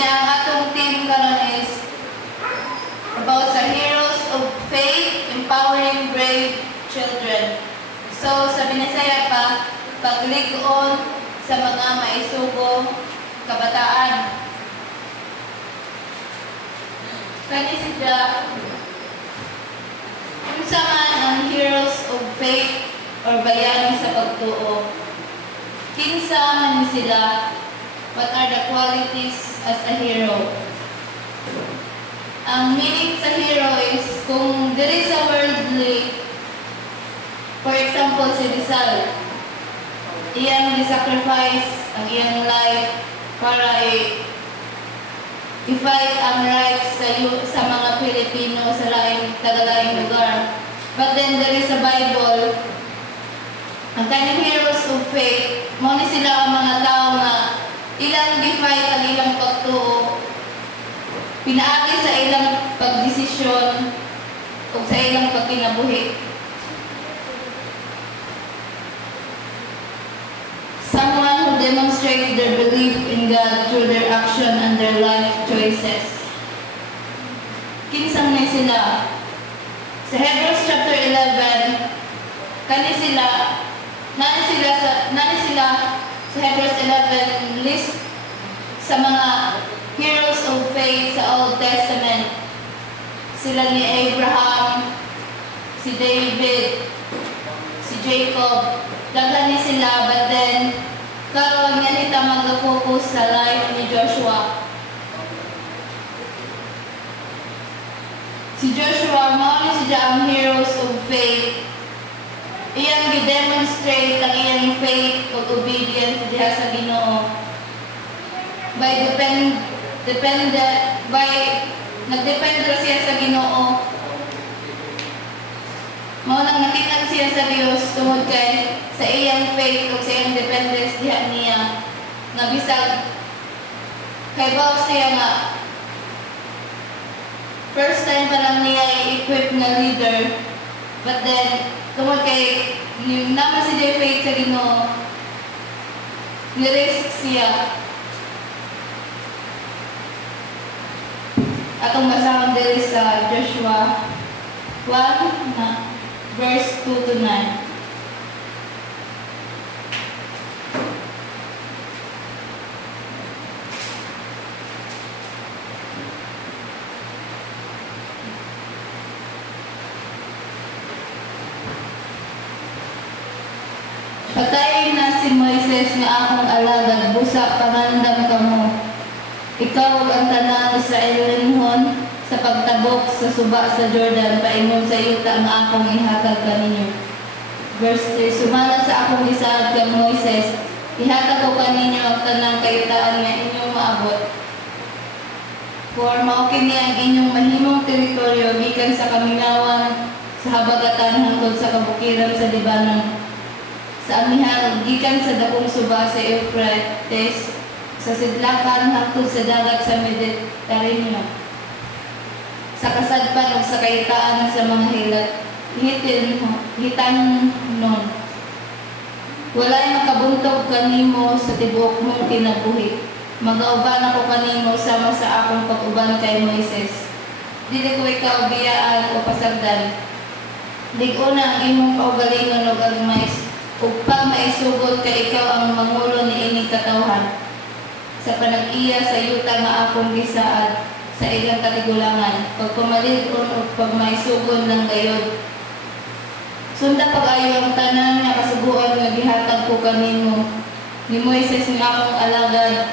Unya ang atong team karon is about sa heroes of faith, empowering brave children. So sa Binisaya pa, paglig-on sa mga maisugo kabataan. Kani sila unsa man ang heroes of faith or bayani sa pagtuo. Kinsa man sila? What are the qualities as a hero? Ang meaning sa hero is kung diri sa worldly, for example si Rizal, iyang sacrifice ang iyang life para i-fight ang rights sa mga Pilipino sa taga-laing lugar. But then there is a Bible, ang kaning heroes of faith, mo ni sila ang mga tao nga ilang gi-fight ang ilang pagtuo, pinaagi sa ilang pagdesisyon o sa ilang pagkinabuhi. Someone who demonstrates their belief in God through their action and their life choices. Kinsang may sila? Sa Hebrews chapter 11, nani sila sa Hebrews 11 list sa mga heroes of faith sa Old Testament. Sila ni Abraham, si David, si Jacob, daghan ni sila, but then karon nga nita mag-focus sa life ni Joshua. Si Joshua, mao ni siya ang heroes of faith. Iyang gi-demonstrate ang iyang faith ug obedience diha sa Ginoo. Nagdepende siya sa Ginoo. Mao nang nakita siya sa Dios tungod kay sa iyang faith ug sa iyang dependence diha niya nga bisag kay baw siya nga first time pa lang niya i-equip na leader, but then tungod kay naman si faith sa Ginoo, ni-risk siya. Atong basahon diri sa Joshua 1 na verse 2 to 9. Patayin na si Moises nga akong alagad, busa panandam kamo. Ikaw ang tanang Israelinhon sa pagtabok sa suba sa Jordan, paingon sa yuta nga akong ihatag kaninyo. Verse 3, sumala sa akong isaad kang Moises, ihatag ko kaninyo ang tanang kayutaan nga inyong maabot. For maukin niya ang inyong mahimong teritoryo, gikan sa kaminawan, sa habagatan hangtod sa kabukiran sa Libanon. Sa amihan, gikan sa dakong suba sa Euphrates, sa sidlakan hangtod sa dagat sa Mediterranean. Sa kasadpan ug sa kayitaan sa mga hitanon. Walay makabuntog kanimo sa tibuok mong kinabuhi. Mag-auban ako kanimo sama sa akong pag-uban kay Moises. Dili ko ikaw biyaan o pasagdan. Lig-una ang imong kaugalingon ug agmais. Ug pag maisugod kay ikaw ang mangulo ni ining katawhan. Sa panag-iya sa yuta nga akong gisaad sa ilang katigulangan, pagpamalig-on o pagmaisugod ng gayod. Sunda pag-ayo ang tanan nga kasuguan nga gihatag ko kanimo ni Moises nga akong alagad,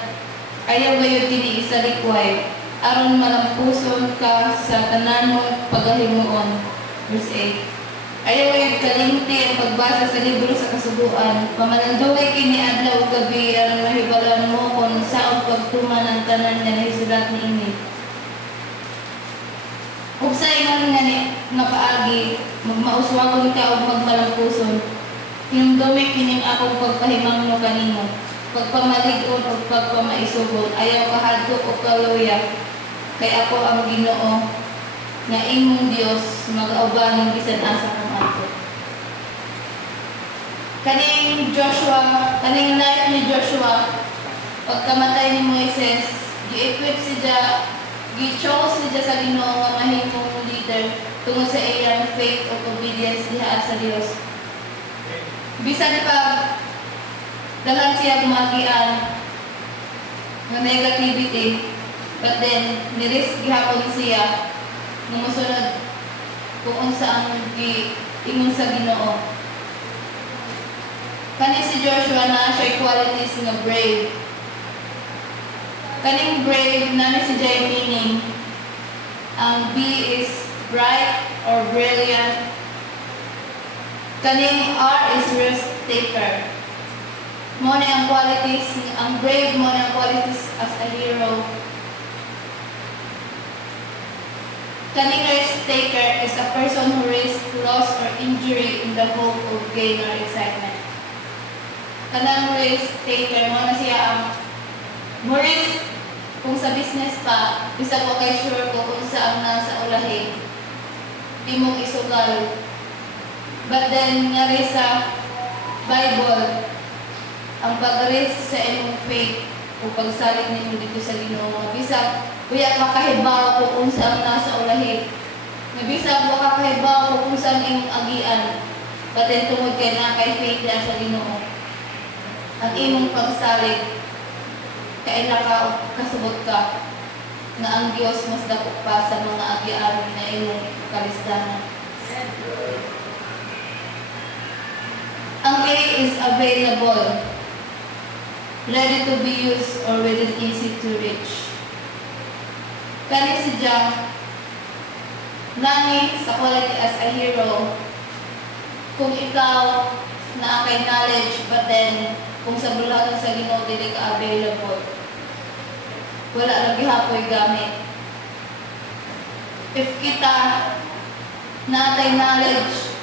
ayaw gayod kini isa likway, aron malampuson ka sa tanan mong pagahimuon. Verse 8. Ayaw gayod kalimti ang pagbasa sa libro sa kasuguan, pamalanduay kini adlaw ug gabi aron mahibalan mo kung saong pagtuman ang tanan nga nahisulat niini. Ug sa ingon nga paagi, magmauswagon ka ug magmalampuson. Hinumdumi kining akong pagpahimangno kanimo, pagpamalig-on ug pagpamaisugod, ayaw kahadlok o kaluya, kay ako ang Ginoo nga imong Dios, mag-auban bisan asa kang ato. Kaning life ni Joshua, pagkamatay ni Moises, gi-equip siya, gi-chose siya sa Ginoo nga mahimong leader tungod sa iyang faith o obedience diha sa Dios. Bisan pa daghan siya gumagian nga negativity, but then niris gihapon siya nga mosunod kung unsa ang giingon sa Ginoo. Kani si Joshua na siya qualities nga brave. Kaning brave na si Jay meaning ang B is bright or brilliant. Kaning R is risk taker. Mo na ang qualities, ang brave mo na ang qualities as a hero. Kaning risk taker is a person who risks loss or injury in the hope of gain or excitement. Kanang risk taker mo na siya ang mo risk kung sa business pa, bisa ko kay sure ko kung saan nasa ulahin. Di mo isugal. But then, nga rin sa Bible, ang pag-risk sa imong faith o pagsalig ninyo dito sa Ginoo, bisag kuya kakahibaw ko kung saan nasa ulahin. Bisag ko kakahibaw ko kung saan imong agian. But then, tungod kay na kay faith niya sa Ginoo. Ang imong pagsalig, kailan ka kasubot ka na ang Diyos mas dako pa sa mga agian na imong kalisdanan. Ang A is available, ready to be used or within easy to reach. Kani si John, nani sa quality as a hero, kung ikaw na kay knowledge but then kung sa bulatan sa Ginoo dili ka available, wala lagi hapoy gamit. If kita natay knowledge,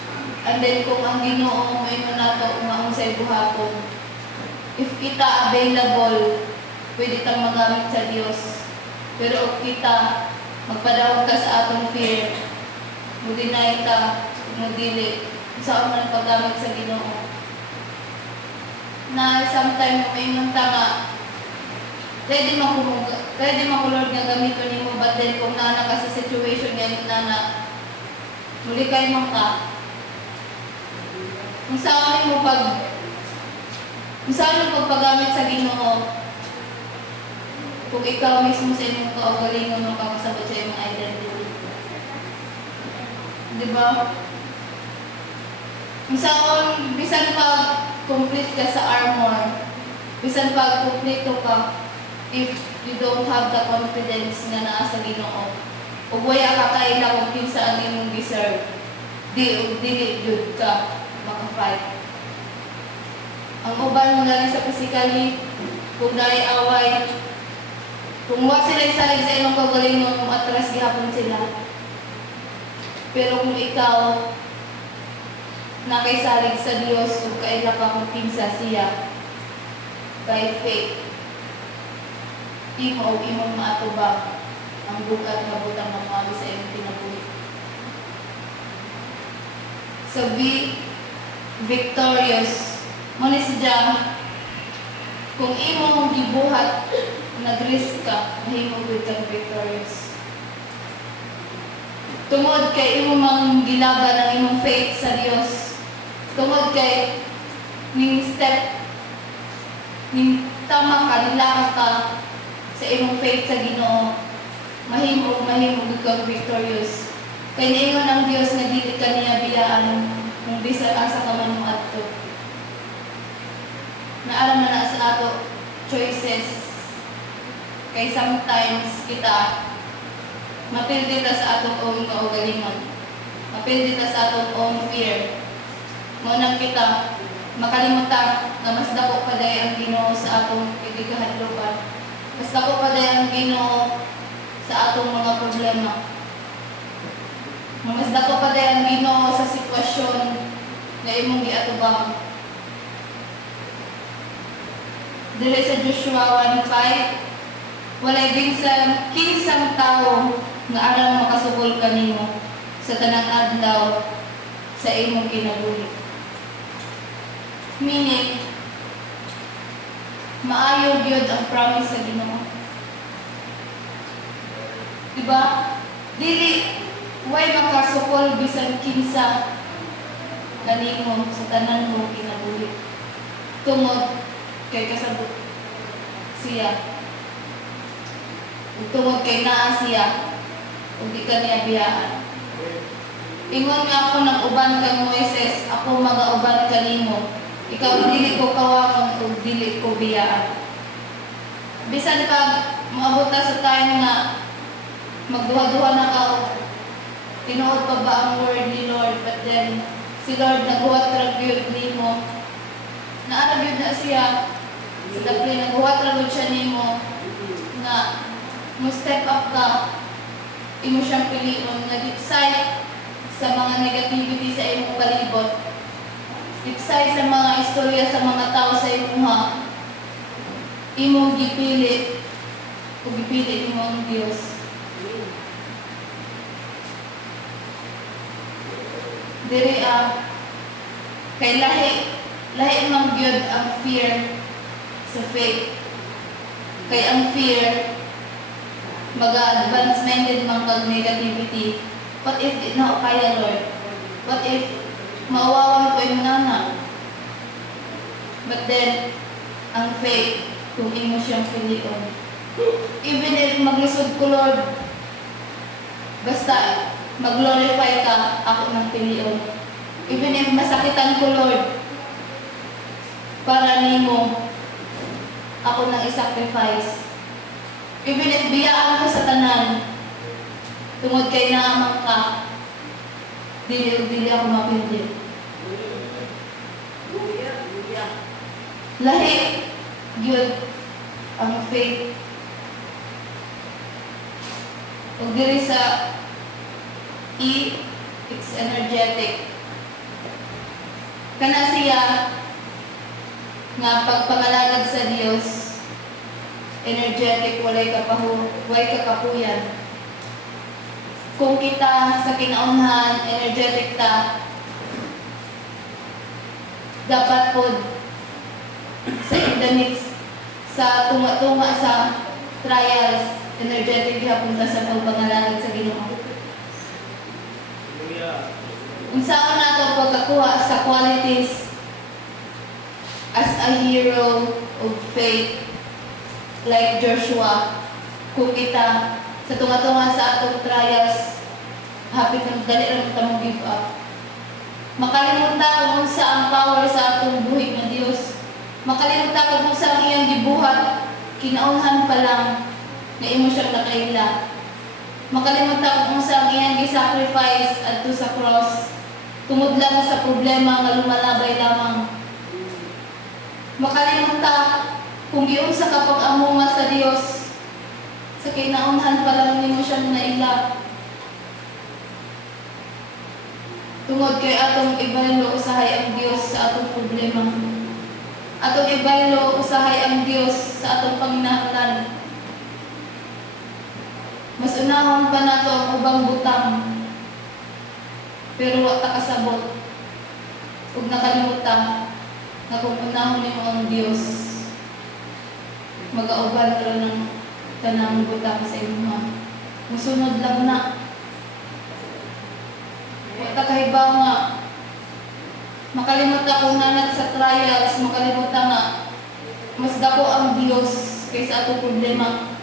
and then kung ang Ginoo may nato nga unsay buhaton, if kita available, pwede tang magamit sa Dios. Pero if kita magpadawag ka sa atong fear, mudinay ka, mudili, saan man paggamit sa Ginoo. Na sometimes may nunta nga, pwede makulord nga gamiton nimo, but then kung nana ka sa situation nga nana, muli kayo man ka. Kung saan mo pagpagamit sa Ginoo, kung ikaw mismo sa imong kaugalingon mo kakasabot sa imong identity. Diba? Kung saan, bisan pag complete ka sa armor, bisan pag kompleto ka, if you don't have the confidence nga naa sa Ginoo, ug waya ka kaila kung kinsa ang imong deserve, dili jud ka maka-fight. Ang uban mo na sa physically, kung naay away, kung wa sila isalig sa imong kaugalingon, kung atras gihapon sila. Pero kung ikaw nakaisalig sa Dios ug kaila ka kung kinsa siya, by faith, imo o imong maatubang ang bukat nga butang mamali sa imong kinabuhi. So be victorious. Muna siya, kung imong gibuhat, nag-risk ka, mahimong kang victorious. Tungod kay imong mang gilaban ang imong faith sa Dios. Tungod kay ning step, ning tama ka, nilakad ka sa imong faith sa Ginoo, mahimong kang victorious. Kay niingon ang Dios nga dili ka niya biyaan kung bisan asa ka man mo adto. Naaram na sa ato choices. Kay sometimes kita mapildi ta sa atong own kaugalingon. Mapildi ta sa atong own fear. Munang kita makalimutan na mas dako pa day ang Ginoo sa atong igigahadlokan. Mas dako pa day ang Ginoo sa atong mga problema. Mas dako pa day ang Ginoo sa sitwasyon na imong giatubang. Dili sa Joshua 1:5, walay binsang kinsang tawo nga aram makasugol kanimo sa tanang adlaw sa imong kinabuhi. Meaning, maayo gyud ang promise sa Ginoo. Diba? Dili, way makasukol bisan kinsa kanimo sa tanan mo kinabuhi. Tungod kay kasabot siya. Tungod kay naa siya, ug di ka niya biyaan. Ingon nga ako ng uban kang Moises, ako magauban kanimo. Ikaw dili ko kawangon ug dili ko biyaan. Bisan pag moabot ta sa time nga magduha-duha na ka, tinuod pa ba ang word ni Lord, but then si Lord naghuwat ra gyud nimo. Naara gyud na siya. Sa dapli naghuwat ra gyud siya nimo na mo step up ka, imo siyang pilion nga deep-side sa mga negativity sa imong palibot. Deep-side sa mga istorya sa mga tao sa imong imong gipili o gipili nimo ang Dios. Diri kay lahi man gyud ang fear sa faith. Kay ang fear maga-advance minded man kag negativity. What if di na kaya, Lord? What if maawawan ko yung nana? But then ang faith, kung imo siyang pilion, even if maglisod ko, Lord, basta mag-glorify ka, ako ng pilion. Even if masakitan ko, Lord, para nimo, ako nang isacrifice. Even if biyaan ko sa tanan, tungod kay naamang ka, dili ako mapindi. Lahi, yun, ang faith. Ug diri sa E, it's energetic. Kana siya nga pagpangalagad sa Dios, energetic, walay kakapuyan. Kung kita sa kinaunhan, energetic ta, dapat po sa endemics, sa tunga-tunga sa trials, energetic hapon ka sa pagpangalagad sa Ginoo. Unsaon nato pagkakuha sa qualities as a hero of faith like Joshua, kung kita sa tunga-tunga sa atong trials, hapit na dali lang ta mo give up. Makalimutan kung unsa ang power sa atong buhi nga Dios. Makalimutan kung unsa ang iyang gibuhat kinaunhan pa lang nga imo siyang nakaila. Makalimutan kung unsa ang iyang gi-sacrifice adto sa cross tungod lang sa problema nga lumalabay lamang. Makalimutan kung giunsa ka pag-amuma sa Dios sa kinaunhan pa lang nimo siyang naila. Tungod kay atong ibaylo usahay ang Dios sa atong problema. Atong ibaylo usahay ang Dios sa atong panginahanglan. Mas unahon pa nato ang ubang butang, pero wa ta kasabot. Ug nakalimutan na kung unahon nimo ang Dios, mag-auban ka ng tanang butang sa imong. Musunod lang na. Wa ta kahibaw nga makalimutan kung nanat sa trials, makalimutan nga mas dako ang Dios kaysa atong problema.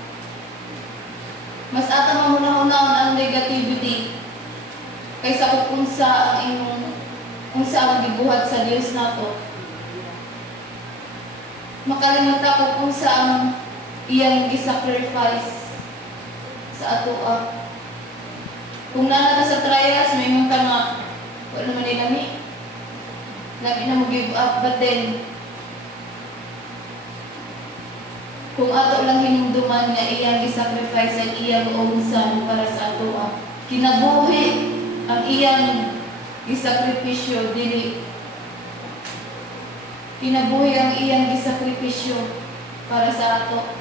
Mas ato mamunahon-unahon ang negativity kaysa kung unsa ang gibuhat sa Dios nato. Makalimutan kung unsa ang iyang gi-sacrifice sa ato. Kung nana sa trials, may mga nga wala naman nilami. Lagi na mo give up, but then kung ato lang hinumduman nga iyang gi-sacrifice ang iyang own son para sa ato, kinabuhi ang iyang gisakripisyo dili. Kinabuhi ang iyang gisakripisyo para sa ato.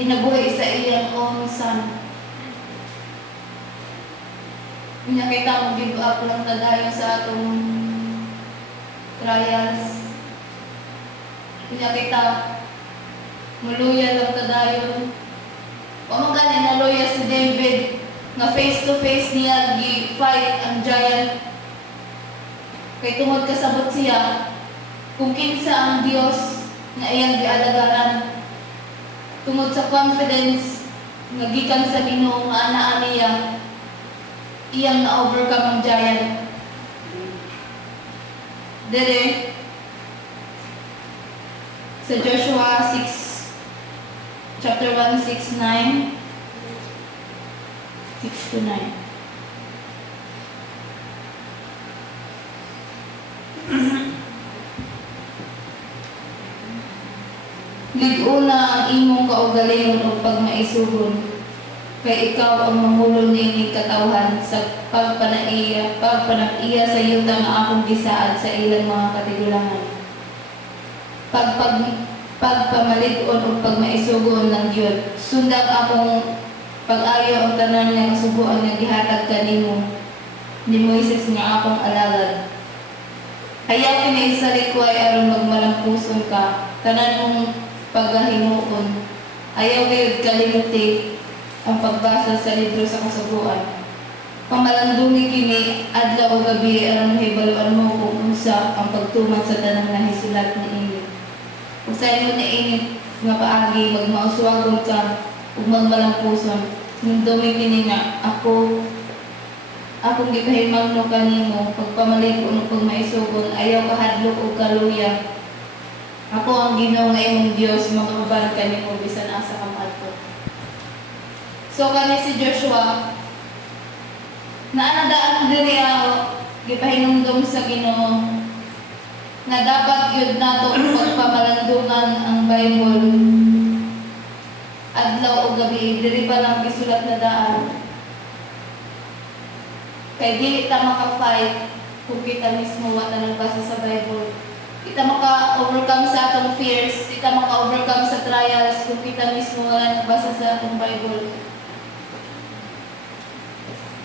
Kinabuhi sa iyang own son. Kanya kita mo give up lang na dahil sa atong trials. Kanya kita muluya lang ta dayon. O magani na loyal nga face to face niya gi-fight ang giant. Kay tungod kasabot siya kung kinsa ang Dios nga iyang gialagaran. Tungod sa confidence nga gikan sa Ginoo nga anaa niya, iyang na-overcome ang giant. Dere sa Joshua 6, chapter 1, 6, 9, 6 to 9. Liguna ang imong kaugalingon o pagmaisugon, kay ikaw ang mangulo niining katawhan sa pagpanaiya sa yuta nga akong gisaad sa ilang mga katigulangan. Pagpamalig-on o pagmaisugon ng Diyos, sundag akong pag-ayo ang tanan nga kasubuan nga gihatag kanimo ni Moises nga akong alagad. Ayaw kini sa likway aron magmalampuson ka, tanan mong paghahimuon. Ayaw gayud kalimuti ang pagbasa sa libro sa kasubuan. Pamalandungi kini adlaw o gabi aron hibaluan mo kung unsa ang pagtuman sa tanang nahisulat ni ini. Kung sa inyo na init nga paagi magmauswagon ka ug magmalampuson, nindumi kini nga akong gipahimangno kanimo pagpamalig-on ug pagmaisugon, ayaw kahadlok ug kaluya. Ako ang Ginoo nga imong Dios, makauban kanimo bisan asa ka moadto. So kani si Joshua naanadaan diri gipahinumdum sa Ginoo nga dapat yun nato pagpamalandungan ang Bible adlaw o gabi, diri pa lang gisulat na daan. Kay dili ta maka-fight kung kita mismo wa ta nagbasa sa Bible. Kita maka-overcome sa atong fears, kita maka-overcome sa trials kung kita mismo wala nagbasa sa atong Bible.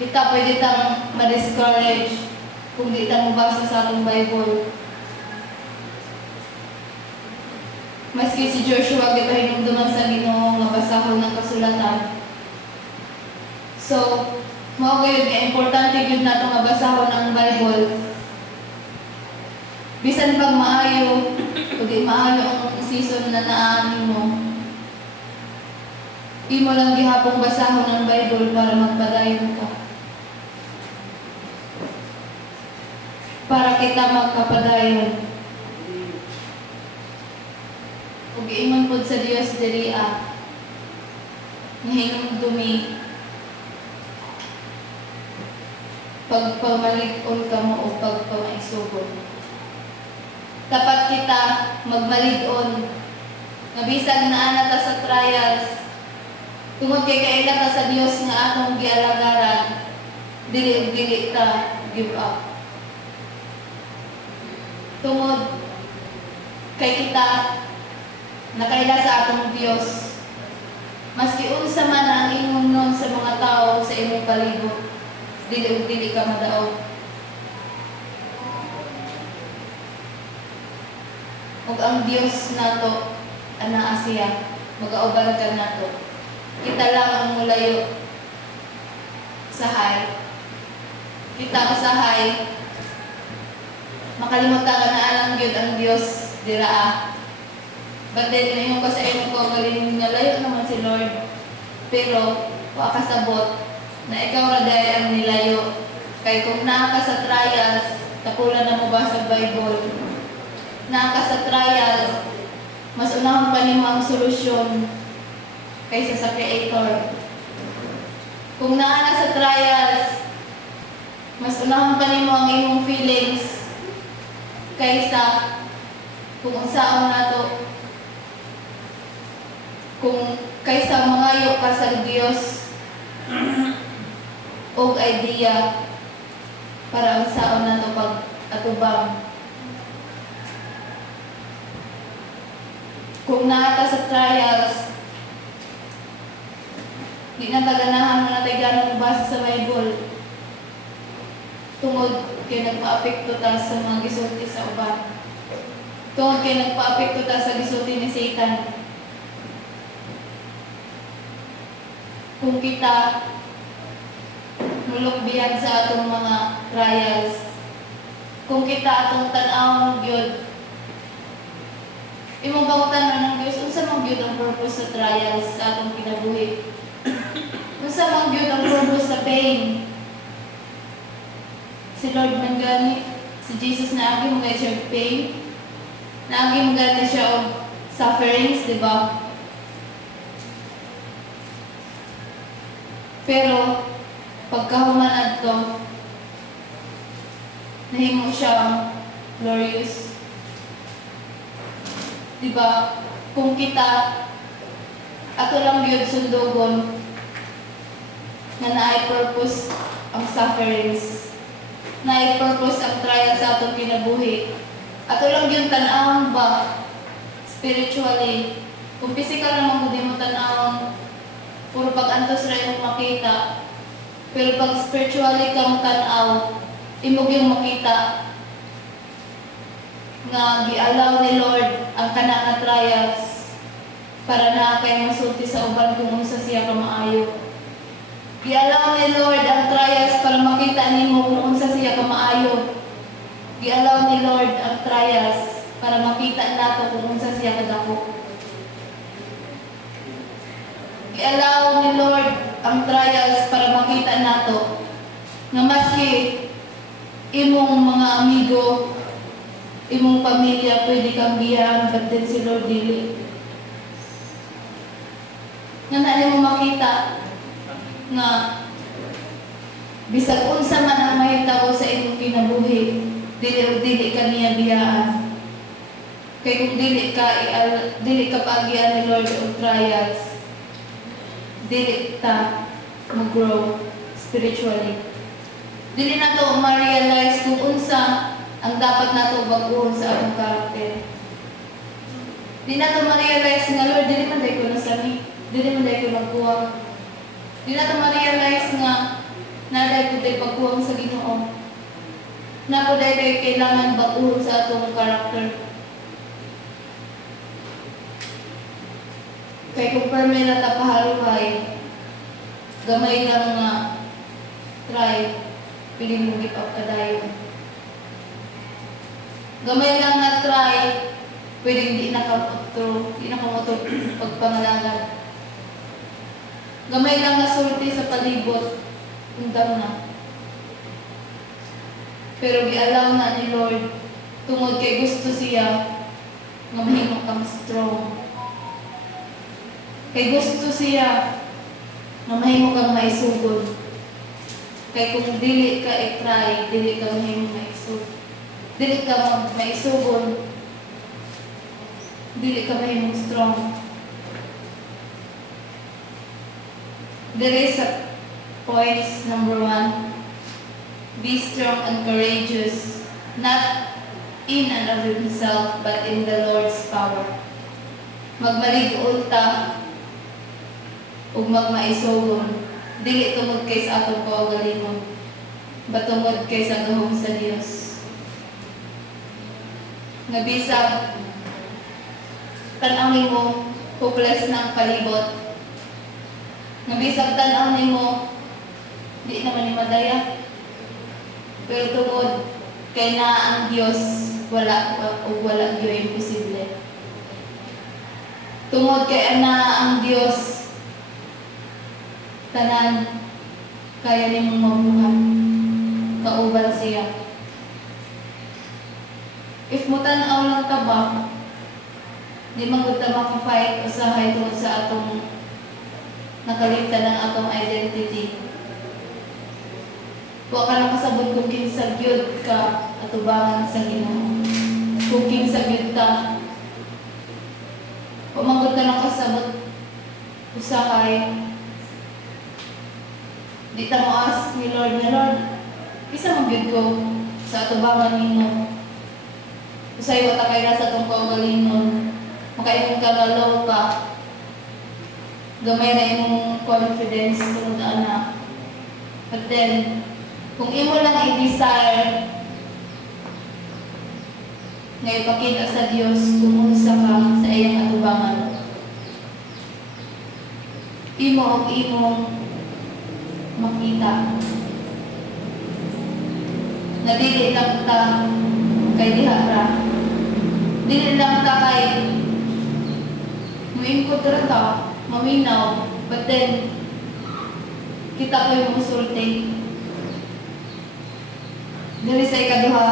Kita pwede tang ma-discourage kung di ta mabasa sa atong Bible. Maski si Joshua gipahinumduman sa Ginoo nga basahon ng kasulatan. So, mao gyud nga importante gyud nato nga basahon ang Bible. Bisan pag maayo o di maayo ang season na naani mo, imo lang gihapong basahon ang Bible para magpadayon ka. Para kita magkapadayon. Ug giingon pod sa Dios diri hinumdumi pagpamalig-on ka mo o pagpamaisugon. Dapat kita magmalig-on nga bisag naa ta sa trials, tungod kay kaila ta sa Dios nga atong gialagaran, dili ta give up. Tungod kay kita nakaila sa atong Dios, maski unsa man ang imong nun sa mga tao sa imong palibot, dili ka madaog. Ug ang Dios nato anaa siya, mag-auban ka nato. Kita lang ang mulayo sahay. Kita usahay makalimutan ka na alang gyud ang Dios dira. But then, ngayon ko sa inyo ko, galing nga layo naman si Lord. Pero, wakasabot na ikaw raday ang nilayo. Kaya kung naa ka sa trials, tapulan na mo ba sa Bible? Naa ka sa trials, mas unahon pa nimo ang solusyon kaysa sa Creator. Kung naa na sa trials, mas unahon pa nimo ang imong feelings kaysa kung unsaon nato. Kung kaysa mangayo ka sa Dios og idea para unsaon nato pag atubang. Kung naata sa trials, di na kaganahan mo na tayo ganang basa sa Bible. Tungod kay nagpa-apekto ta sa mga gisulti sa uban. Tungod kay nagpa-apekto ta sa gisulti ni Satan. Kung kita mulukbihan sa atong mga trials. Kung kita atong tan-awon gyud, imong pangutanon ng Dios unsa man gyud ang purpose sa trials sa atong kinabuhi? Unsa man gyud ang purpose sa pain? Si Lord man gani, si Jesus na agi mo siya og pain, na agi mo gani siya og sufferings, di ba? Pero pagkahuman adto, nahimo siyang glorious. Diba? Kung kita ato lang gyud sundugon na naay purpose ang sufferings, naay purpose ang trial sa atong kinabuhi, ato lang gyud tan-awon ba spiritually. Kung physical naman gud mo tan-awon, puro pag-antos ra imong makita. Pero pag spiritually ka mo tan-aw, imo gyud makita nga gialaw ni Lord ang kana nga trials para na kay masulti sa uban kung unsa siya ka maayo. Gialaw ni Lord ang trials para makita nimo kung unsa siya ka maayo. Gialaw ni Lord ang trials para makita nato kung unsa siya kadako. Gialaw ni Lord ang trials para makita nato nga maski imong mga amigo, imong pamilya pwede kang biyahan, but then si Lord dili. Nga na mo makita nga bisag unsa man ang mahitabo sa imong kinabuhi, dili ka niya biyahan. Kay kung dili ka pagyan ni Lord og trials, dili ta mag-grow spiritually. Dili na to ma-realize kung unsa ang dapat nato baguhon sa atong karakter. Di na to ma-realize nga Lord, dili man day ko nasani, dili man day ko nagkuwang. Di na to ma-realize nga naday ko day pagkuwang sa Ginoo. Na ko day kailangan baguhon sa atong karakter. Kay kung perme na tapahaluhay, gamay lang nga try, pili mo give up kadayon. Gamay lang na try, pwedeng di nakamotor pagpangalagan. Gamay lang na sulti sa palibot, undang na. Pero gialaw na ni Lord, tungod kay gusto siya, nga mahimo kang strong. Kay gusto siya, nga mahimo kang maisugod. Kay kung dili ka i-try, dili ka mahimo maisugod. Dili ka maisugod, dili ka mahimong strong. There is a points number 1. Be strong and courageous, not in and of himself, but in the Lord's power. Magmalig-ul ta ug magmaisugon, dili tungod kay sa atong kaugalingon, but tungod kay sa gahom sa Dios. Nga bisag tan-aw nimo hopeless na ang palibot, nga bisag tan-aw nimo di naman ni madaya, pero tungod kay na ang Dios, wala gyud imposible. Tungod kay na ang Dios, tanan kaya nimong mabuhat, kauban siya. If mo tan-aw lang ka ba, di man gud ta maka-fight usahay tungod sa atong nakalimtan ng atong identity. Wa ka lang kasabot kung kinsa gyud ka atubangan sa Ginoo. Kung kinsa gyud ka, wa man gud ka lang kasabot usahay. Di ta mo ask ni Lord na Lord, isa mo gyud ko sa atubangan nimo. Usay wa ta kay nasa atong kaugalingon, makaingon ka malaw ka, gamay na imong confidence tungod ana. But then, kung imo lang i-desire nga ipakita sa Dios kung unsa ka sa iyang atubangan, imo og imong makita nga dili lang ta kay diha ra. Dili lang ta kay muingkod ra ta, maminaw, but then kita ko yung musulti. Dili sa ikaduha,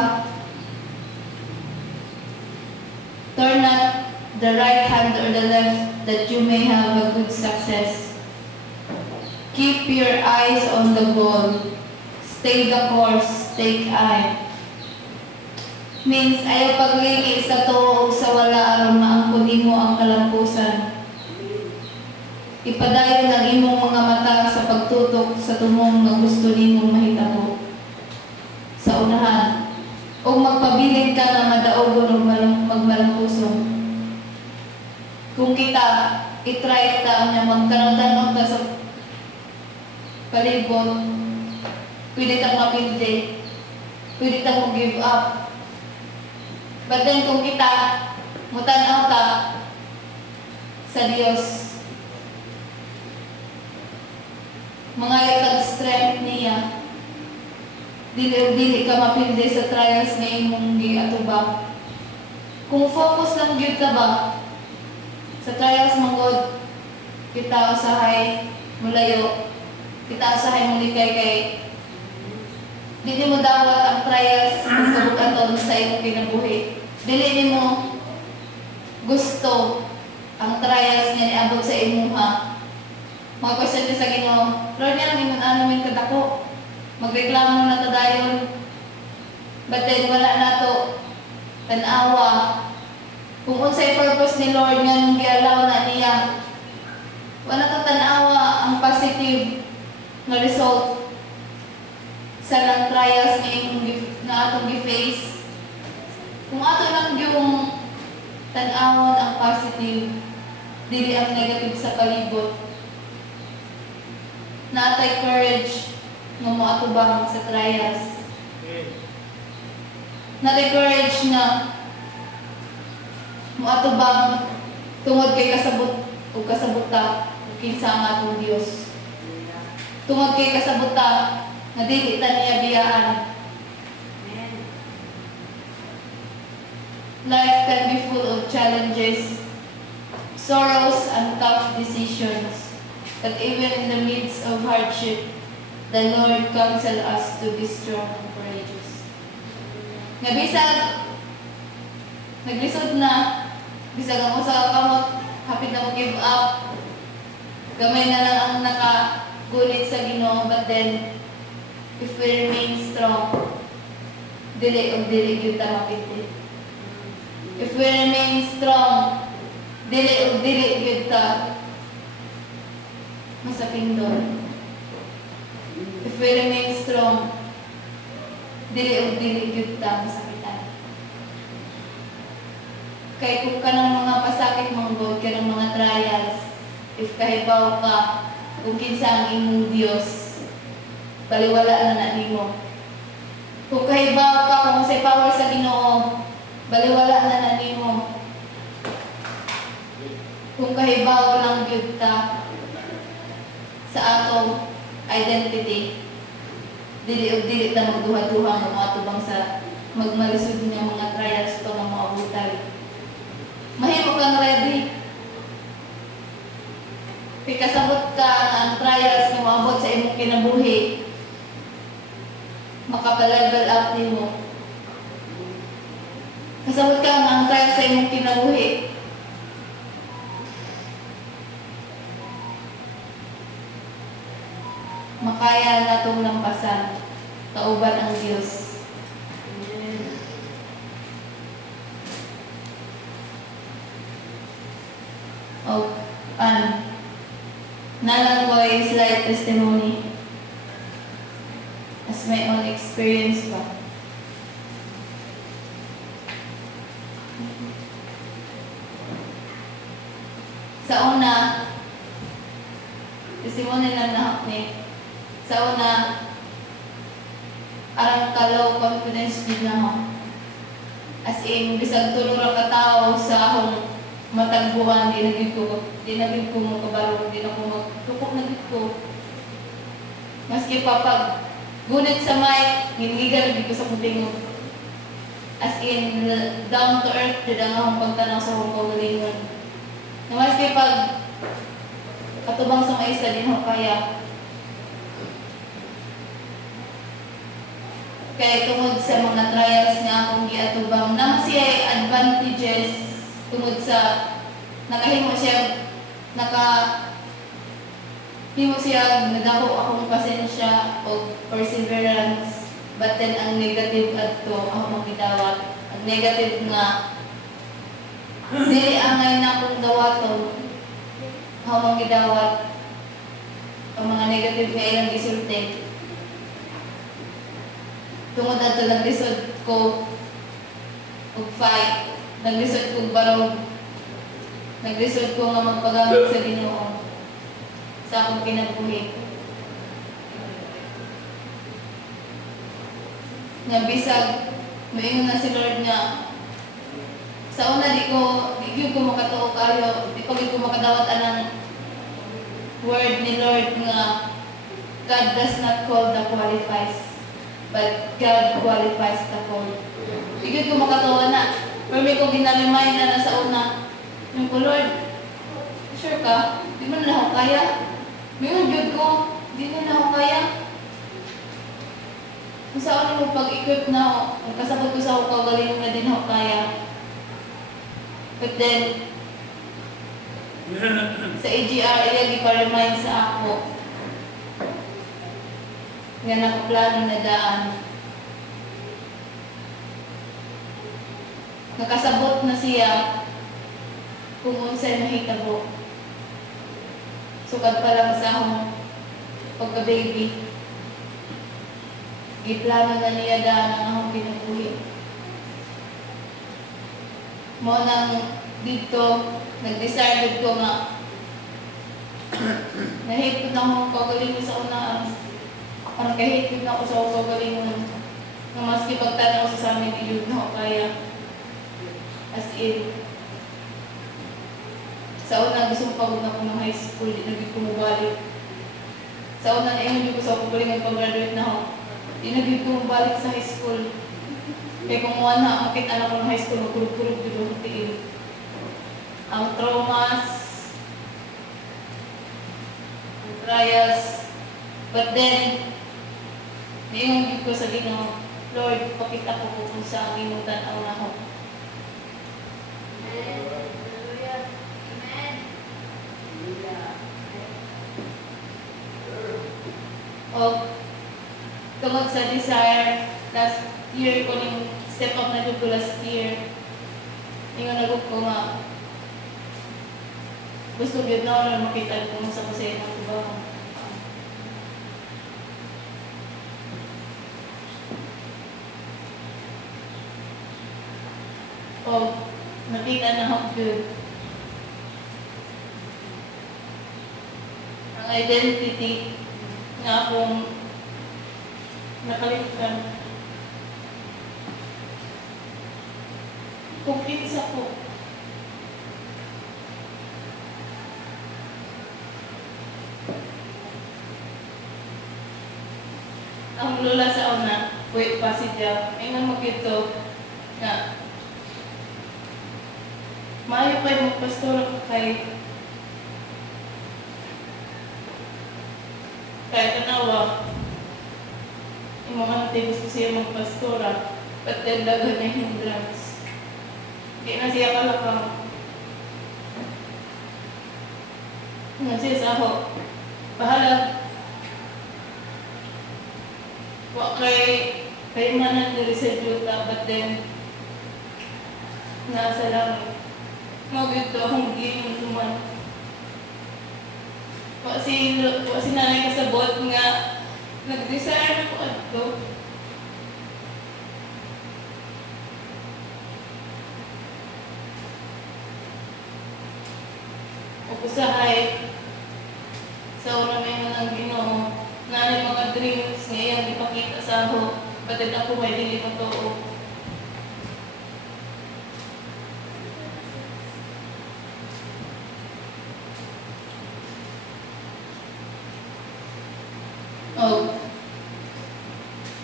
turn not the right hand or the left that you may have a good success. Keep your eyes on the goal. Stay the course, take aim. Means ayaw paglingid sa tuo o sa wala aron maangkon mo ang kalampusan. Ipadayon ang imong mga mata sa pagtutok sa tumong nga gusto nimong mahitabo. Sa unahan, o magpabilin ka na madaogon o magmalampuson. Kung kita, itry ta na magtanong-tanong ta sa palibot, pwede tang mapindi, pwede tang mag-give up. But then kung kita, mutanaw ta sa Diyos, mga ikag-strength niya, dili ka mapindi sa trials nga imong giatubang. Kung focus lang gyud ka ba sa trials manggod, kita usahay mulayo, kita usahay mulikay kay dili mo dawat ang trials kung kabukaton sa imong kinabuhi. Dili nimo gusto ang trials nga niabot sa imuha. Mga question sa Ginoo, Lord, nga lang ingon ano min kadako. Magreklamo na ta dayon. But then wala na to tan-awa. Kung unsay purpose ni Lord nga nung gialaw na niya, wala to tan-awa ang positive na result sa lang trials nga atong gi-face. Kung ato lang yung tan-awon ang positive, dili ang negative sa palibot. Natay courage nga moatubang sa trials. Natay courage na moatubang tungod kay kasabot o kasabuta o kinsa ang atong Dios. Tungod kay kasabuta nga dili ta niya biyaan. Life can be full of challenges, sorrows, and tough decisions. But even in the midst of hardship, the Lord counsel us to be strong and courageous. Nga bisag naglisod na, bisag ang usa ka kamot, hapit na mo give up. Gamay na lang ang nakagunit sa Ginoo, but then if we remain strong, dili gyud ta mapindi. If we remain strong, dili gyud ta masapindon. If we remain strong, dili gyud ta masakitan. Kay kung kanang mga pasakit manggod, kanang mga trials, if kahibaw ka, kung kinsa ang imong Dios, baliwala na nimo. Kung kahibaw ka, kung say power sa Ginoo, baliwala na nimo. Kung kahibaw lang gyud ta sa atong identity, dili ta magduha-duha nga matubang sa magmalisod niya mga trials to nga maabutay. Mahimo kang ready. Kay kasabot ka nga ang trials nga maabot sa imong kinabuhi, makapa-level up nimo. Kasabot ka nga ang trials sa imong kinabuhi, makaya natong lampasan, kauban ang Diyos. Oh, nalang ko ay slight testimony as my own experience pa. Sa una, testimony lang na ni. Sa una, arang ka-low confidence din na ako. As in, bisag tulong ra ka tao sa akong matagbuhan, di nagig ko mo kabalo, di na ko magtukok na gid ko. Maski papag Gunit sa mic, ngingigan lagi ko sa kutingog. As in, down to earth, dyan akong pagtanaw sa akong kaugalingon. Namaski pag katubang sa maisa din ho kaya. Kaya tungod sa mga trials nga akong giatubang, naman siya advantages tungod sa nakahimo siya, himo siya nagako akong pasensya o perseverance, but then ang negative adto ako magidawat. Ang negative nga dili angay na akong dawaton ako magidawat. Ang mga negative nga ilang gisulti tungod adto naglisod ko og fight, naglisod ko barog, naglisod ko nga magpagamit sa Ginoo sa akong kinabuhi. Nga bisag moingon na si Lord nga sa una di ko makatuo kayo, di ko makadawat anang word ni Lord nga God does not call the qualifies, but God qualifies the called. Di ko makatuwa na. Pero may kong ginalimay na nasa una. Yung ko, Lord, sure ka? Di mo na ako kaya? May unjud ko, di mo na ako kaya? Kung saan mo pag-equip na ako, kung kasabot ko sa ako kagaling na din ako kaya. But then, sa AGR, iya gipa-remind sa ako nga nakaplano na daan. Nakasabot na siya kung unsay mahitabo. Sukad pa lang sa akong pagka-baby. Giplano na niya daan ang akong kinabuhi. Mo nang dito, nag-decide ko nga nahit ko na akong kagaling sa una. Parang kahit ko na ako sa akong kagaling na maski pagtanaw sa amin, iyod na ako kaya. As in, sa una gusto ko pagod na ako ng high school, di naging kumubalik. Sa una na yung ko sa pagaling pag-graduate na ako, di naging kumubalik sa high school. Kaya kung mga na, makita na ko ng high school, magkurug-kurug dito ang tiin. Ang traumas, ang trials, but then, niingon ko sa Ginoo, Lord, pakita ko kung saan ang inutan ang ako. O, tungod sa desire, last year ko yung step up na ko last year. Yung nagod ko nga, gusto yun na ako na makita ko sa kusay ng trabaho. O, nakita na ako good. Ang identity na akong nakalimutan. Complete sa ko. Ang lula sa una, wait pa si Diya. May nga magkito nga maayo pa yung magpastor kay tanawa. Yung mga natin gusto siya magpastora, but then dagan na hindrance. Hindi na siya kalakang. Nga siya sa ako, bahala. Wa kay manan diri sa Juta, but then nasa langit. Magito akong giyong tuman. Wa si nanay kasabot nga nag-desire na ko adto. O usahay sa una may mga Ginoo na mga dreams nga iyang ipakita sa ako, batid ako may dili matoo.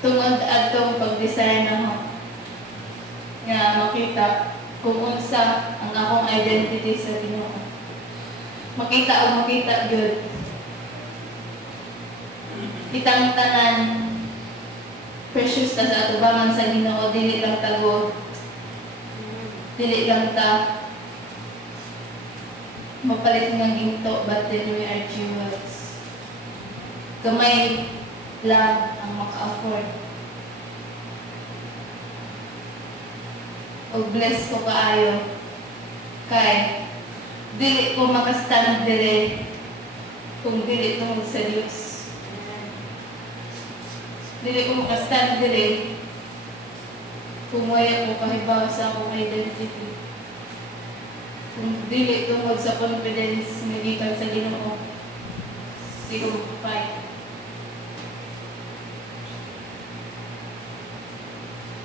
tungod adtong pag-design ako nga makita kung unsa ang akong identity sa Ginoo. Makita o makita gyud kitang tanan precious ta sa atubangan sa Ginoo, dili lang tago, dili lang ta mapalit ng ginto, but then we are jewels. Gamay lang ang maka-afford. O bless ko kaayo kay dili ko makastand dire kung dili tungod sa Dios. Dili ko makastand dire kung wala ko kahibaw sa akong identity. Kung dili tungod sa confidence nga gikan sa Ginoo, siguro fight.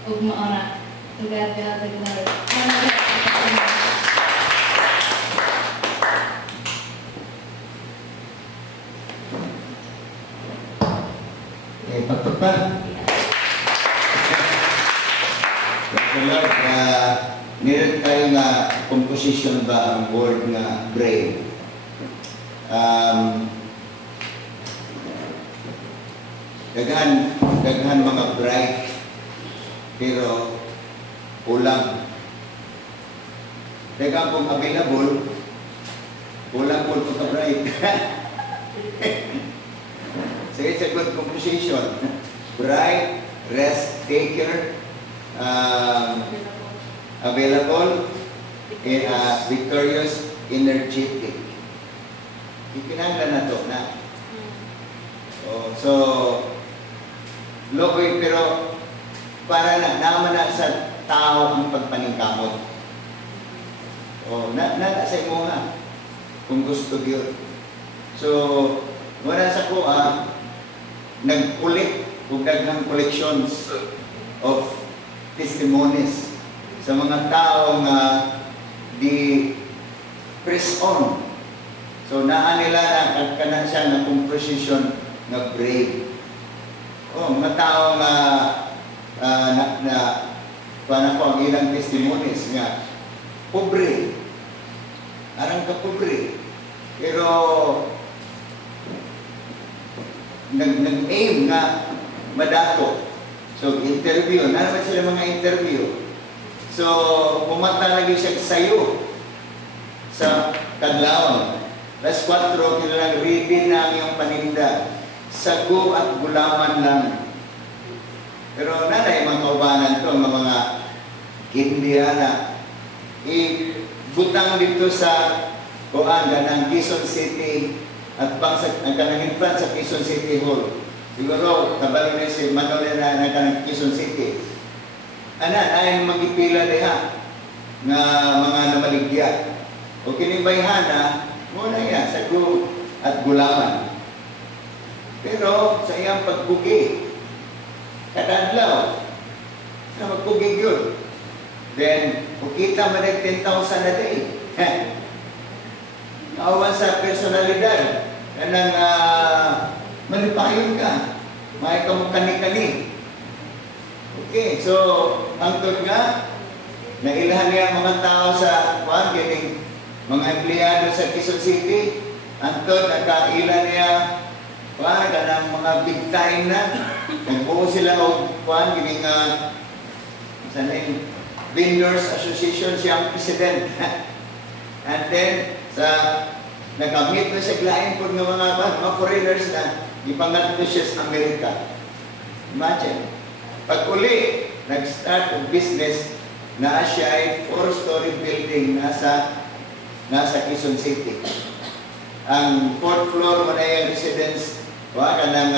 Ug maora, to God be all the glory. Pagpagpag. Praise the Lord. Meron tayo nga composition ba ang word nga brave. Daghan mga bright pero kulang. Daghan kung available, kulang po pagka-bright. So it's a good composition. Bright, rest taker, available, and victorious, energetic. Ikinanglan na to na. So, lokoy pero para naman na sa tao ang pagpaningkamot. Na sa imo nga kung gusto gyud. So, wala sa ko nagkulit ug daghang collections of testimonies sa mga tao nga di press on. So naa nila na kana siya na composition na brave. Mga tao nga paano ko ang ilang testimonies nga pobre. Arang ka pobre. Pero nag-aim na madato. So, interview. Naman sila mga interview. So, pumata lagi siya sayo sa Kadlaon. Las 4, kailangan reading na ang iyong paninda. Sago at gulaman lang. Pero nanay, mga kaubanan ko, mga Indiana, ibutang dito sa Kuanga ng Quezon City at ang kanangin pa sa Quezon City Hall. Siguro, kabalo na si Manole na kanang Quezon City. Ay magipila diha nga mga namaligya. O kinibayhana, muna yan, sago at gulaman. Pero sa iyang pagpugi, kadadlaw, na magpugi yun. Then, kukita man 10,000 a day. Naawan sa personalidad. Kanang malipayon ka. May kamukani-kani. Okay, so, ang tod nga, nailahan niya mga tao sa gining mga empleyado sa Quezon City. Ang tod, nagkaila niya kanang mga big time na. Nagbuo sila o gining Vendors Association, siyang president. And then, nagamit na siya glain po ng mga foreigners na ipangat siya sa Amerika. Imagine. Pag uli, nag-start ang business na siya ay 4-story building nasa Quezon City. Ang 4th floor mo na yung residence, kanang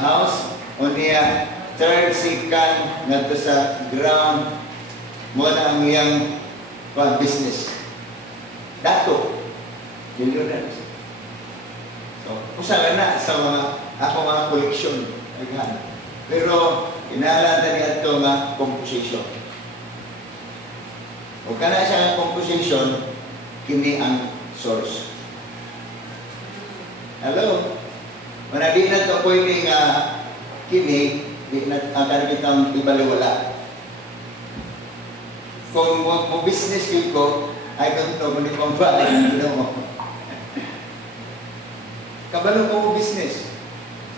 house, o niya 3rd, 2nd, nato sa ground, mo na ang iyang business. Dato. Millionaires. So, usalan na sa mga koleksyon. Pero, inaalala niya ito nga composition. O kana siya nga composition, kini ang source. Hello? Manadi na ito pwede nga kini, di na kitang ibaliwala. Kung mo business yun ko, I don't know kung di pang balik mo. Kabalo ko mo business.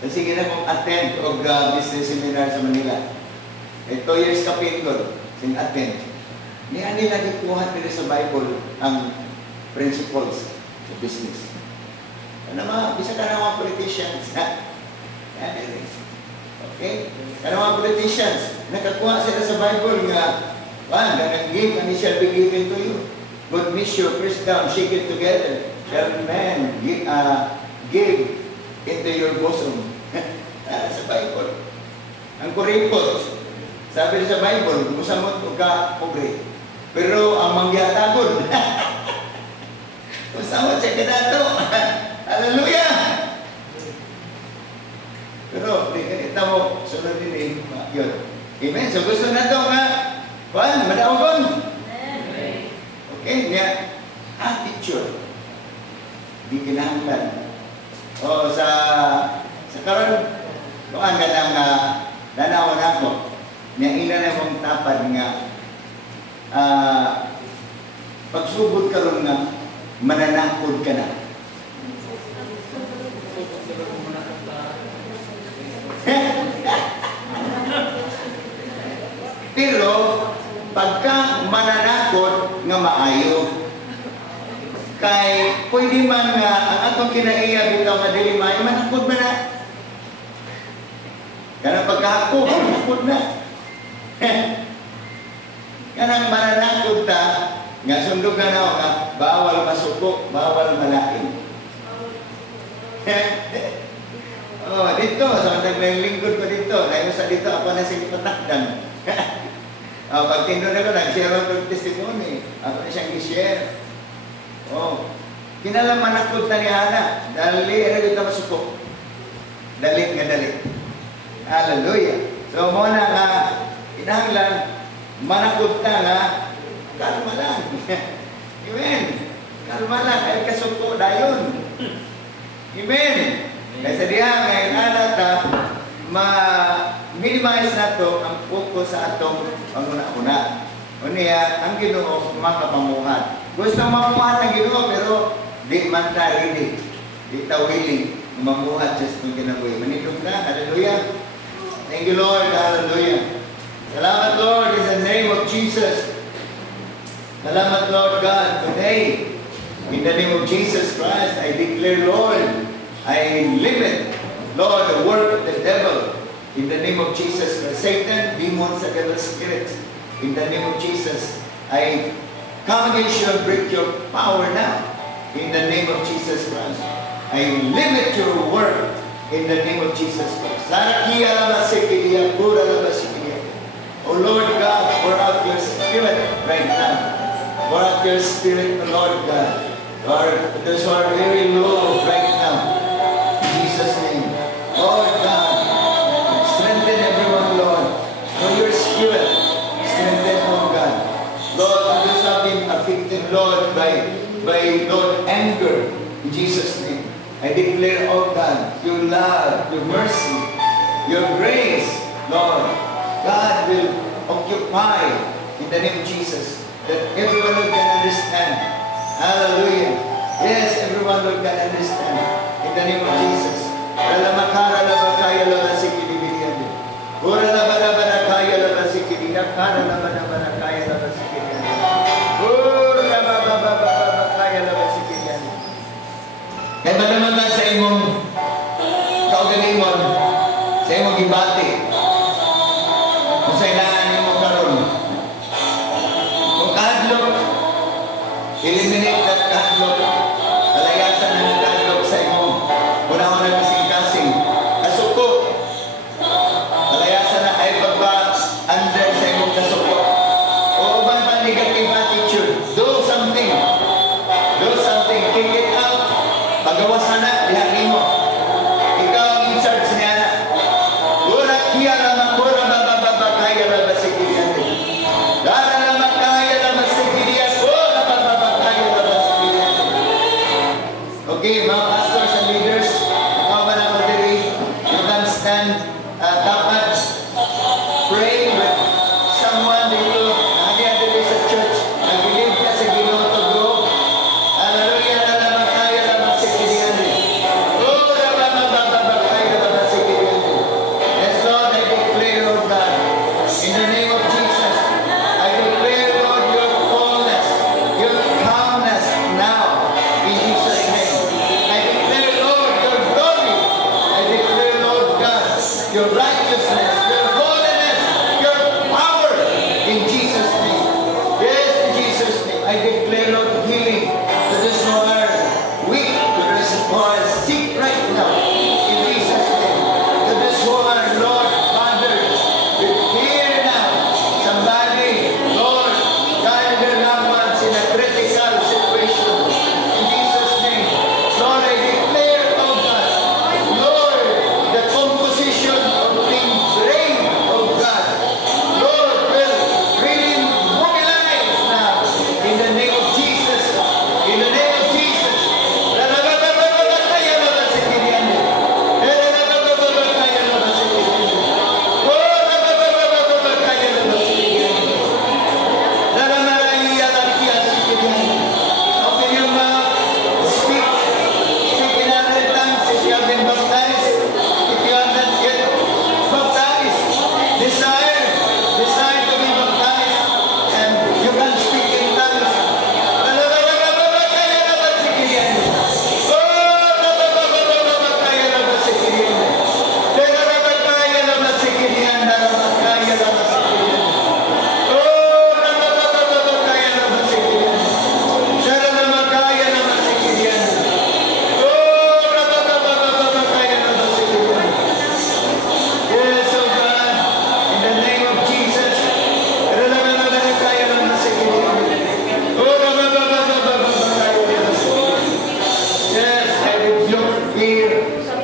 So, sige na kong attend og business seminar sa Manila. 2 years ka pingon, sin attend. Niya nila gikuha nila sa Bible ang principles sa business. Ano mga, bisa ka na mga politicians, ha? Okay? Ano mga politicians, nakakuha sila sa Bible nga, ganang give and it shall be given to you. Good measure, press down, shake it together. Shall man give into your bosom. Sa Bible. Ang kuripot, sabi sa Bible, musamot o ka pobre. Pero ang mangyatagod, musamot siya kadato. Hallelujah! Pero, kita mo, sunod din yun. Amen? So gusto na ito nga, madaogon. Okay, niya, attitude. Di kinahanglan. O sa karon, doon ka lang nanawan ako. Niya ilan na mong tapad nga, pagsubod ka rin nga, mananakod ka na. Pero, pagka mananakot nga maayo, kay pwede man nga ang atong kinaiya bitaw nga dili maayo, manakot man na. Kanang pagkahako, manakot na. Kanang mananakot ta, nga sundog ka na nga, bawal masuko, bawal malain. Dito, sa naglinggod ko dito, dahil sa dito ako na sige patakdan. Pag tindo na ko, nag-share ako ng testimony. Ako na siyang i-share. Kinalaman ako na ni Ana. Dali, dito masuko. Dalit nga dalit. Hallelujah. So, muna nga, inahanglan, manakot ka nga, kalma lang. Amen. Kalma lang, ay kasuko, dayon. Amen. Kaya diya, ngayon alata, ma-minimize na to ang focus sa atong panguna-una. O niya, ang Ginoo makapamuhat. Gusto mamuhat ang Ginoo, pero di man ta ready. Di ta willing mamuhat sa itong kinabuhi. Manitog na, hallelujah. Thank you, Lord, hallelujah. Salamat, Lord, in the name of Jesus. Salamat, Lord God, today. In the name of Jesus Christ, I declare, Lord, I limit, Lord, the work of the devil. In the name of Jesus Christ. Satan, demons, and devil spirits. In the name of Jesus, I come against you and break your power now. In the name of Jesus Christ. I limit your work. In the name of Jesus Christ. Oh Lord God, pour out your spirit right now. Pour out your spirit, Lord God. Lord, those who are very low right now. Jesus' name. Lord God, strengthen everyone, Lord. For your spirit, strengthen, Lord God. Lord, those who have been afflicted, Lord, by Lord, anger, in Jesus' name. I declare, oh God, your love, your mercy, your grace, Lord. God will occupy, in the name of Jesus, that everyone will can understand. Hallelujah. Yes, everyone will can understand. In the name of Jesus. Ralamakara labakaya labasikidibidiyandi. Ura labarabarakaya labasikidinakara labarabarakaya labasikidiyandi. Ura bababababakaya labasikidiyandi. Kaya malamatan sa imong kaugalingon, sa imong gibati, kung sa ilangan mo karon. Kung kahadlok, eliminate that kahadlok. Palayasan ng kahadlok sa imong una-una kasing-kasing. Kasuko. Palayasan na ay pagpa-under sa imong kasuko. O ubang pa negative attitude. Do something. Do something. Kick it out. Pagawasan na, lihanin mo. Ikaw ang in-charge niya na. Urak hiya lamang kura babababakaya labasikiriyan. Dara lamang kaya labasikiriyan. Kura babababakaya labasikiriyan. Okay, mga pastors and leaders, ikaw ba na diri? You can stand dapat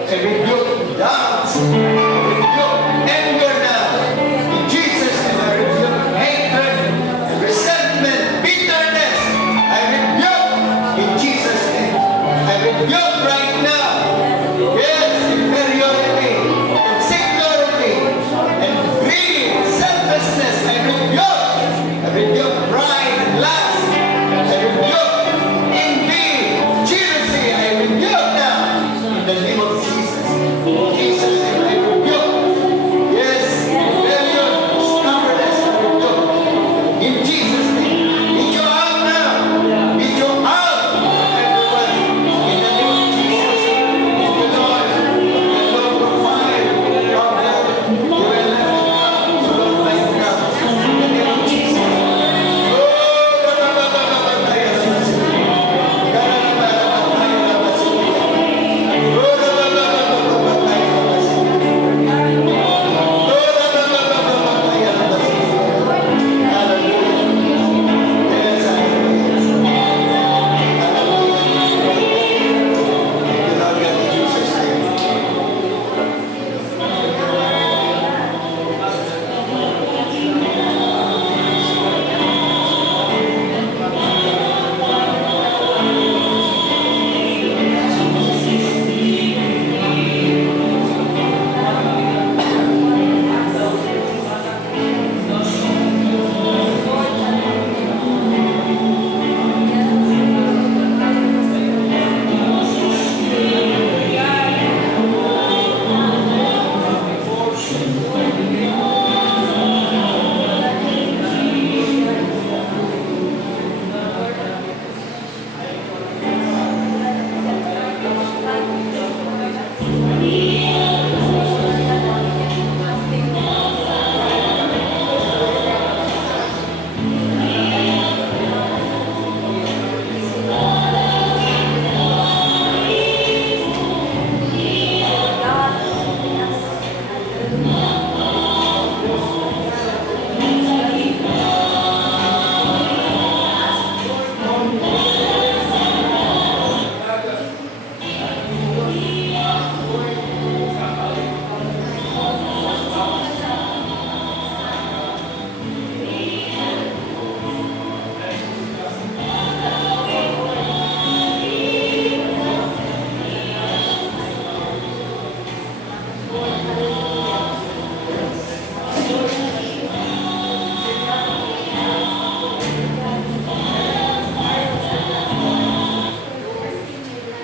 I rebuke doubts. I rebuke anger now. In Jesus' name, I rebuke hatred, resentment, bitterness. I rebuke in Jesus' name. I rebuke right now. Yes, inferiority, insecurity, and greed, selfishness. I rebuke pride and lust. I rebuke envy, jealousy. I rebuke now in the name of Jesus. In Jesus' name, I rebuke. Yes, rebellion, stubbornness, I rebuke. In Jesus' name, get you out now. Get you out, everyone. In the name of Jesus, the Lord will provide our help. You will live it. You will find help. In the name of Jesus.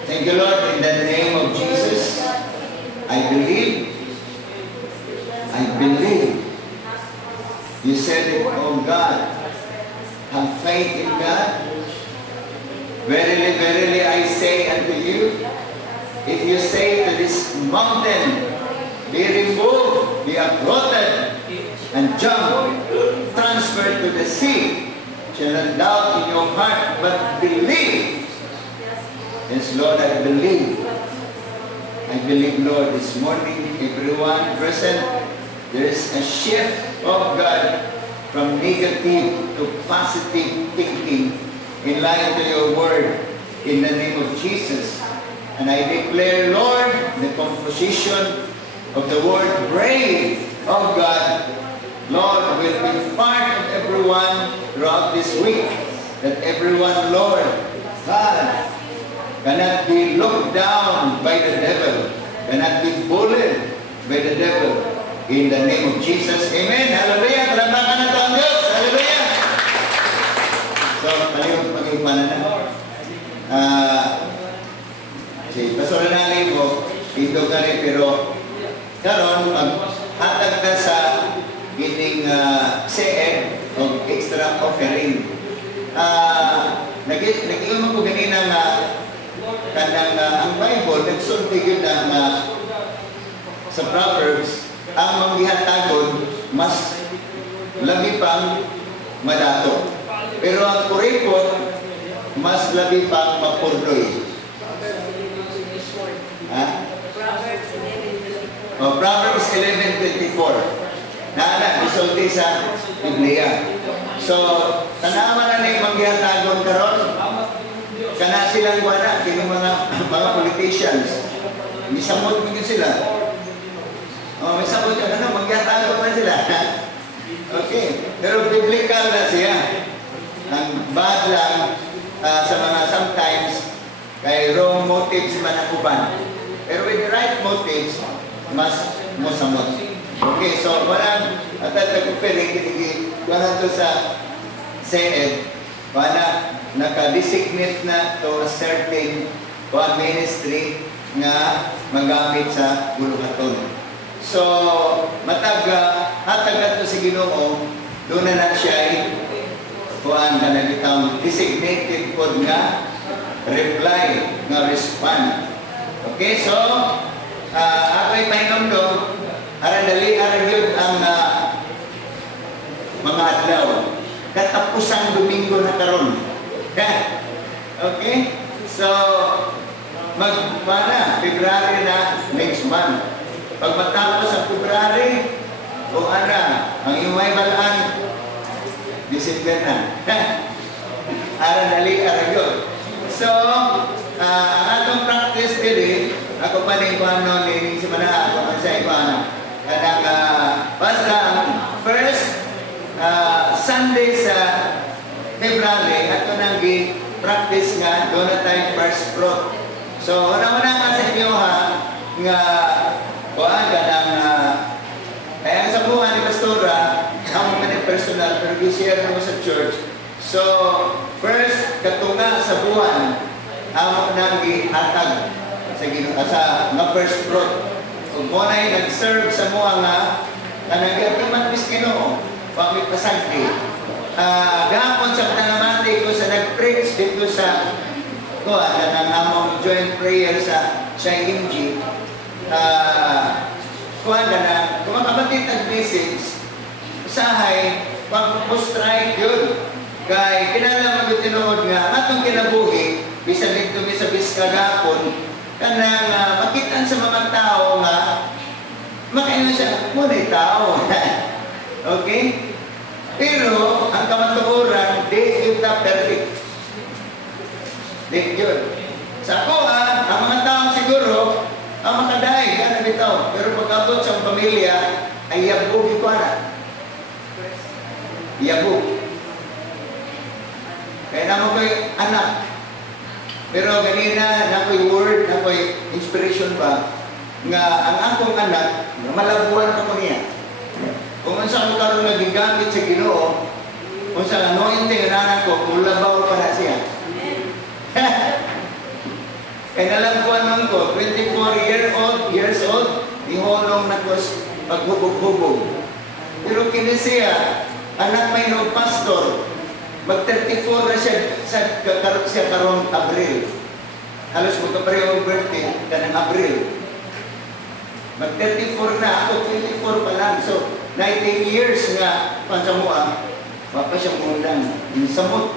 Thank you, Lord, in the name of Jesus. I believe. I believe. You said it, oh God. Have faith in God. Verily, verily, I say unto you, if you say to this mountain, be removed, be uprooted, and jump, transferred to the sea, shall not doubt in your heart, but believe. Yes, Lord, I believe. I believe, Lord, this morning, everyone present, there is a shift of God from negative to positive thinking in line to your word in the name of Jesus. And I declare, Lord, the composition of the word brave of God, Lord, will be part of everyone throughout this week. That everyone, Lord, God, cannot be looked down by the devil, cannot be bullied by the devil. In the name of Jesus, amen. Hallelujah. Kalabakan na ito ang Diyos. Hallelujah. So, pag-ipanan na. Si Pastor Nani po, dito ka rin, pero karon pag-hatag ka sa ining CM o extra offering. Nag-iwan ko ganina nga kanang ang Bible, nagsulti yun na sa Proverbs, ang manggihatagon mas labi pang madato. Pero ang kuripot, mas labi pang mapurdoy. Proverbs 11:24. Naana, isulti sa Biblia. So, tanaman na ni manggihatagon karon. Kana silang wala, kini mga politicians. may samot mo yun sila. Oh, may samot ka, ano, magyatago pa sila. Okay, pero biblical na siya. Ang bad lang sa mga sometimes kay wrong motives man ang uban. Pero with the right motives, mas mosamot. Okay, so walang atatagupiling kinigi, wala to sa said, wala naka-designate na to a certain ministry nga magamit sa buluhaton. So, matag hatag to si Ginoo, doon na siya kuan ka nagitang designated pod nga reply nga respond. Okay, so ako'y pahinomdom aran dali aran yun ang mga adlaw katapusang Domingo na karon. Okay, so February na next month. Pag matapos ang February o ang iway balaan December na. Aran dali aran yun. So, ang atong practice dili, ako pa rin kung ano, ni si Mana, ako man sa iba, kanang basta first Sunday sa February, ato nang practice nga, doon na tayo first fruit. So, una-una nga sa inyo ha, nga, kuhaan ka ng, kaya sa buwan ni Pastora, ako man personal, pero i-share naman sa church. So, first, katunga sa buwan, ako nang ihatag sa mga first fruit. Kung mo na nag-serve sa mga nga, kanagatiman bis Ginoo, pamit pasagdi. Gahapon sa panangamati ko sa nag-preach dito sa kanang among joint prayer sa IMG. Kuhan ka na, kung makabatid ang message, usahay, pag-strike yun. Kaya kinala mag-tinood nga, atong kinabuhi, bisan dito sa biskagapon, kanang makitan sa mga tao nga, makaino siya, muna'y tao. Okay? Pero, ang kamatuoran, di yun na perfect. Di yun. Sa ako ang mga tao siguro, ang makadaig, ano bitaw. Pero pag-abot sa pamilya, ay yabog yung para. Yabog. Kaya naman ko'y anak. Pero ganina, nako'y word, nako'y inspiration pa, nga ang akong anak, malabuan ko niya. Kung saan ko karoon nagigamit sa Ginoo, kung saan anointing ang anak ko, mulabaw pa na siya. Kaya nalabuan man ko, 24 years old, ihulong na ko paghubog-hubog. Pero kinisiya, anak may no pastor, mag-34 na siya karong Abril. Halos magkapareho birthday ka ng Abril. Mag-34 na, ako 24 pa lang. So, 19 years nga pansamua, wapa siyang mulang. Yung samot.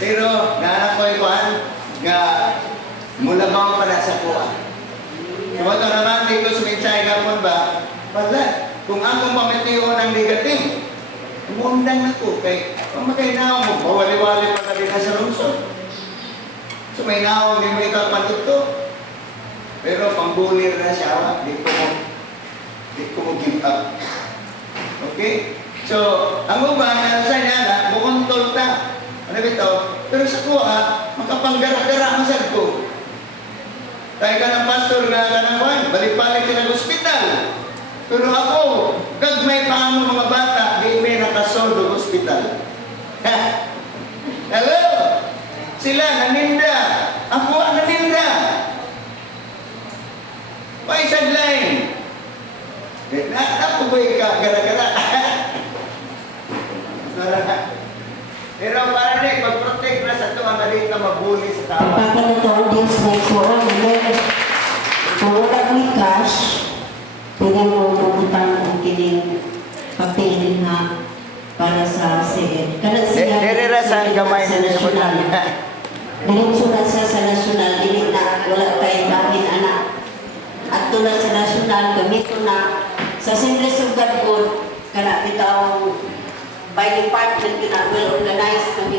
Pero, naanak ko ikuan, nga mulabaw pa na sa kuha. So, ito naman, dito sa mensahe kapon ba, wala. Kung akong pamitiyon ng negative, umundang na ko. Kay, kung magkainaw mo, mawali-wali pa ka rin sa lungsod. So may naong din mo ikaw panito. Pero pangbulir na siya, di ko mo give up. Okay? So, ang uban, ano sa niya na, bukontol ta. Ano bito? Pero sa kuha, makapanggara-gara ang sad ko. Kaya ka ng pastor nga ka ng buwan, balik-balik ka ng ospital. Pero ako, gagmay pa ang mga bata, di may nakasoldo hospital. Hello? Sila naninda. Ako ang naninda. Why sideline? Ako ba'y ka gara-gara? Pero para rin, pag-protect na sa ito, ang maliit na mabuli sa tao. Pagka na audience na ito, kung wala ko'y cash, pwede mo mabutang ang kining papel na para sa CN. Kanat siya Dire sa gamay sa na nasyonal. Diretso na siya sa nasyonal, dili na wala tayo bahin anak. At tulad sa nasyonal, gamito na sa Singles of God, kana bitaw by department na well organized ng